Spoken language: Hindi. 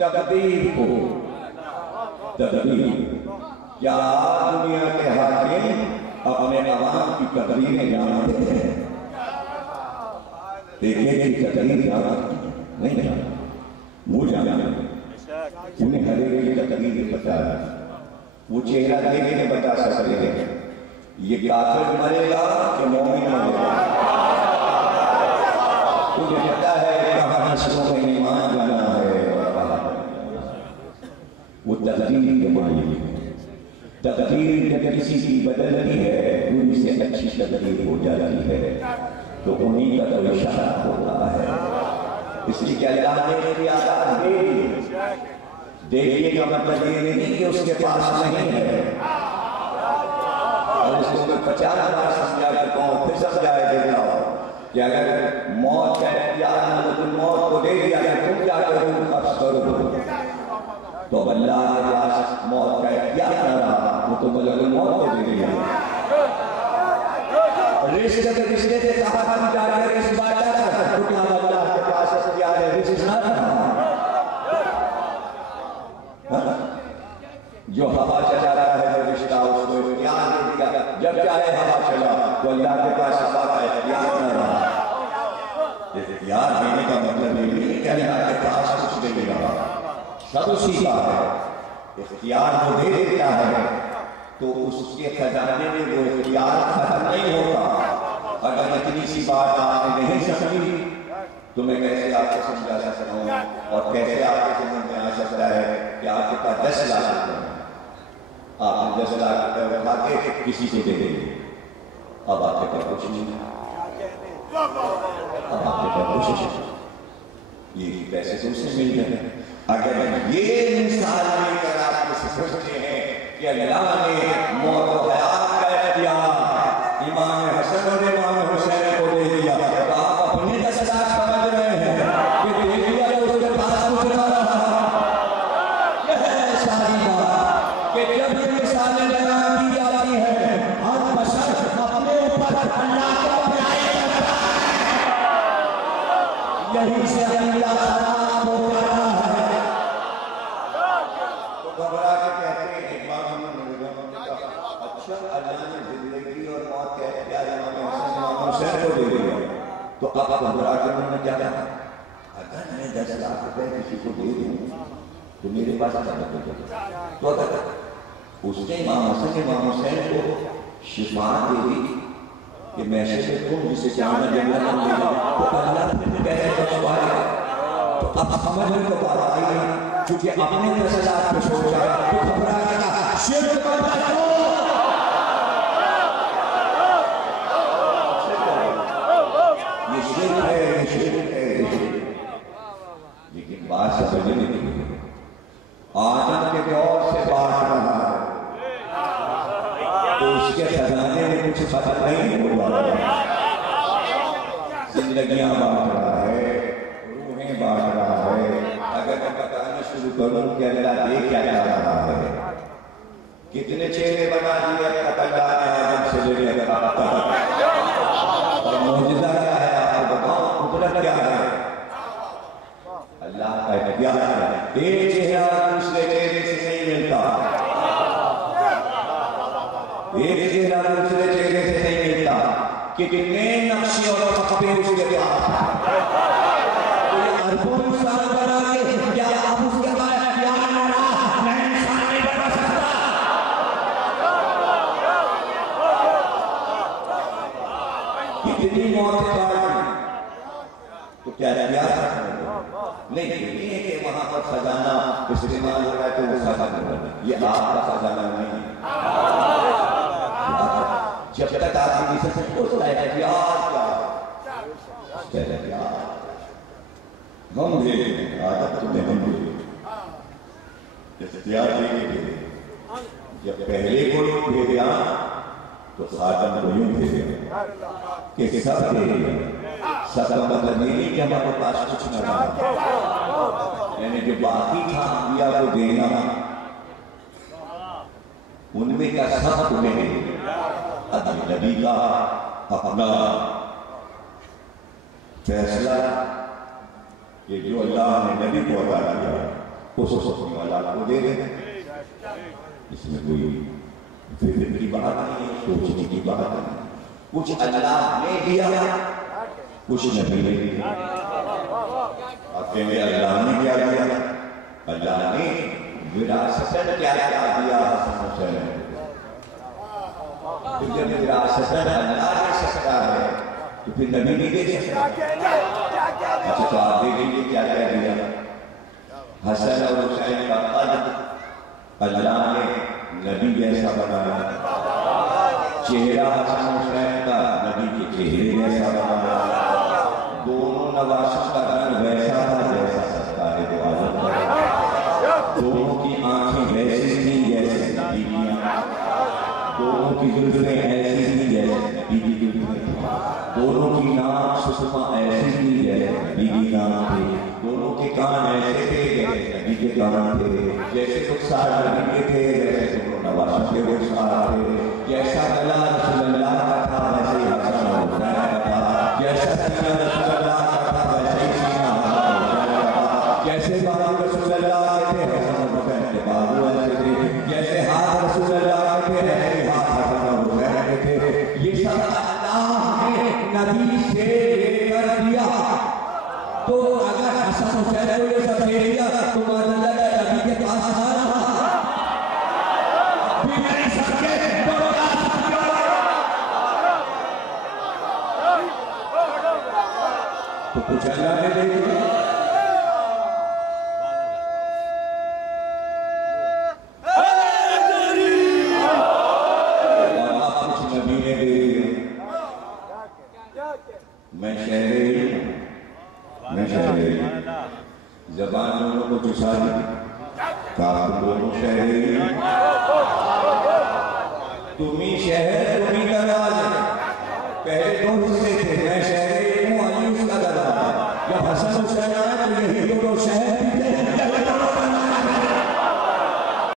तकदीर को। तकदीर क्या दुनिया के हाकिम अपने अवाम की तकदीरें जानते हैं? देखिए कि तकदीर नहीं जाना, वो जाना, उन्हें हर एक तकदीर पता है। वो चेहरा देख के बता सकते हैं ये काफिर मरेगा कि मोमिन मरेगा। मुझे पता है कहाँ नस्लों में ईमान बना है। वो तकदीर के मालिक, तकदीर जब किसी की बदलती है पूरी से अच्छी तकदीर हो जाती है तो उन्हीं का तो इशारा होता है। इसलिए क्या अल्लाह ने भी आजाद दे दी। देखिए का मतलब ये नहीं कि उसके पास नहीं है, और उसको मैं 50 बार समझा करता हूँ, फिर समझाए देता हूँ कि अगर मौत का इख्तियार न हो तो मौत को दे दिया तुम क्या करो तो अल्लाह के पास मौत का इख्तियार न रहा वो तो मतलब मौत को दे दिया। रिश्ते के रिश्ते से कहा हम जाकर इस बात तो क्या अल्लाह के पास इख्तियार है रिश्ते ना जो हवा चला रहा है वो रिश्ता उसको इख्तियार दे दिया। जब चाहे हवा चला तो अल्लाह के पास हवा का इख्तियार न रहा। इख्तियार देने का मतलब ये नहीं कि अल्लाह के पास कुछ नहीं रहा, सब उसी का है। इख्तियार वो दे देता है तो उसके खजाने में वो इख्तियार खत्म नहीं होता। अगर इतनी सी बात आपने नहीं समझी तो मैं कैसे आपको समझा सकता हूँ और कैसे आपके समझ में आ सकता है कि आपके पास 10 लाख रुपए, आपने 10 लाख रुपए उठा के किसी को दे देंगे, अब आपके पास कुछ नहीं, अब आपके पास कुछ नहीं, ये पैसे तो उससे मिल गए। अगर ये मिसाल लेकर आप सोचते हैं कि अल्लाह ने मौत और हयात का इख्तियार इमाम हसन और इमाम हुसैन को दे दिया तो आप अपने 10 लाख समझ रहे हैं कि दे दिया तो उसके पास कुछ ना रहा। यह है सारी बात कि जब ये मिसालें बयान की जाती है हर बशर अपने ऊपर अल्लाह को अपनाए करता है, यही से अल्लाह खराब हो रहा है। तो घबरा के कहते हैं एक बार अच्छा अल्लाह ने जिंदगी और मौत के इख्तियार इमाम हुसैन को दे दिया तो अब घबरा के उन्होंने क्या कहा अगर मैं 10 लाख रुपए किसी को दे दूं तो मेरे पास क्या बचेगा। तो अगर उसने इमाम हुसैन को शिफाअत दे दी कि मैशे से तुम जिसे चाहना जन्नत में मिलेगा तो अल्लाह फिर कैसे बचवाएगा। तो अब समझ में तो बात आई है क्योंकि अपने 10 लाख पे सोचा तो घबरा के कहा शिर्क मत करो। ये शिर्क है, लेकिन बात समझने की आदम के दौर से बात रहा है तो उसके खजाने में कुछ खत्म नहीं हो रहा है। जिंदगियां बांट रहा है, रूहें बांट रहा है। अगर मैं बताना शुरू करूं कि अल्लाह दे क्या जा रहा है, कितने चेहरे बना दिए अल्लाह ने आदम से लेकर अब तक, और मौजूदा क्या है आपको बताओ, कुदरत क्या है, अल्लाह का इख्तियार है। एक चेहरा दूसरे चेहरे से नहीं मिलता, एक चेहरा दूसरे चेहरे से नहीं मिलता। कितने नक्शे और खपे उसके पास, अरबों इंसान बना के क्या आप उसके बाद क्या मैं इंसान नहीं बना सकता। कितनी मौतें काटी तो क्या नहीं है कि वहां पर खजाना इस्तेमाल हो रहा है तो वो खजाना, ये आपका खजाना नहीं है। जब तक आप किसी से पूछता है हम दे आदत तुम्हें हम दे इख्तियार देंगे। जब पहले को यूं दे दिया तो खातम को यूं दे दिया कि सब दे दिया। सब मतलब ये कि हमारे पास कुछ न था, यानी जो बाकी था दिया को देना उनमें का सब तुम्हें नबी का अपना फैसला कि जो अल्लाह ने नबी को अता किया उस अपनी औलाद को दे दे। इसमें कोई फिक्र की बात नहीं, सोचने की बात नहीं। कुछ अल्लाह ने दिया, कुछ नबी ने दिया। आप कहेंगे अल्लाह ने क्या दिया? अल्लाह ने विरासतन क्या क्या दिया हसन हुसैन को। तो जब विरासतन अल्लाह दे सकता है तो फिर नबी नहीं दे सकता। अच्छा तो आप देखेंगे क्या क्या दिया। हसन और हुसैन का कद अल्लाह ने नबी जैसा बनाया, चेहरा हसन हुसैन का नबी के चेहरे जैसा बनाया, दोनों नवासों का रंग वैसा था जैसा सरकार दो आलम था, दोनों की आंखें वैसी थी जैसे नबी की आंखें, दोनों की जुल्फें ऐसी थी जैसे नबी की जुल्फें, दोनों की नाक सुषमा ऐसी थी जैसे नबी की नाक थी, दोनों के कान ऐसे थे जैसे नबी के कान थे, जैसे रुखसार नबी के थे वैसे दोनों नवासों के रुखसार थे, जैसा गला रसूलुल्लाह का था वैसे ही हसन और हुसैन का था, जैसा सीना रसूलुल्लाह का था वैसे ही सीना हसन और हुसैन का था, जैसे बाजू रसूलुल्लाह के थे हसन और हुसैन के बाजू ऐसे थे, जैसे हाथ रसूलुल्लाह के थे ऐसे हाथ हसन और हुसैन के थे। ये सब अल्लाह ने नबी से लेकर दिया। तो अगर हसन हुसैन को ये सब दे दिया तो माशाअल्लाह नबी के पास आ रहा तो कुछ अल्लाह ने दे दिया। और आप कुछ नबी ने दे दिया। मैं शहरी हूं, मैं शहरी हूं, जबान दोनों को चुसा दी, काम दोनों शहरी, तुम ही शहर तुम ही दरवाजे।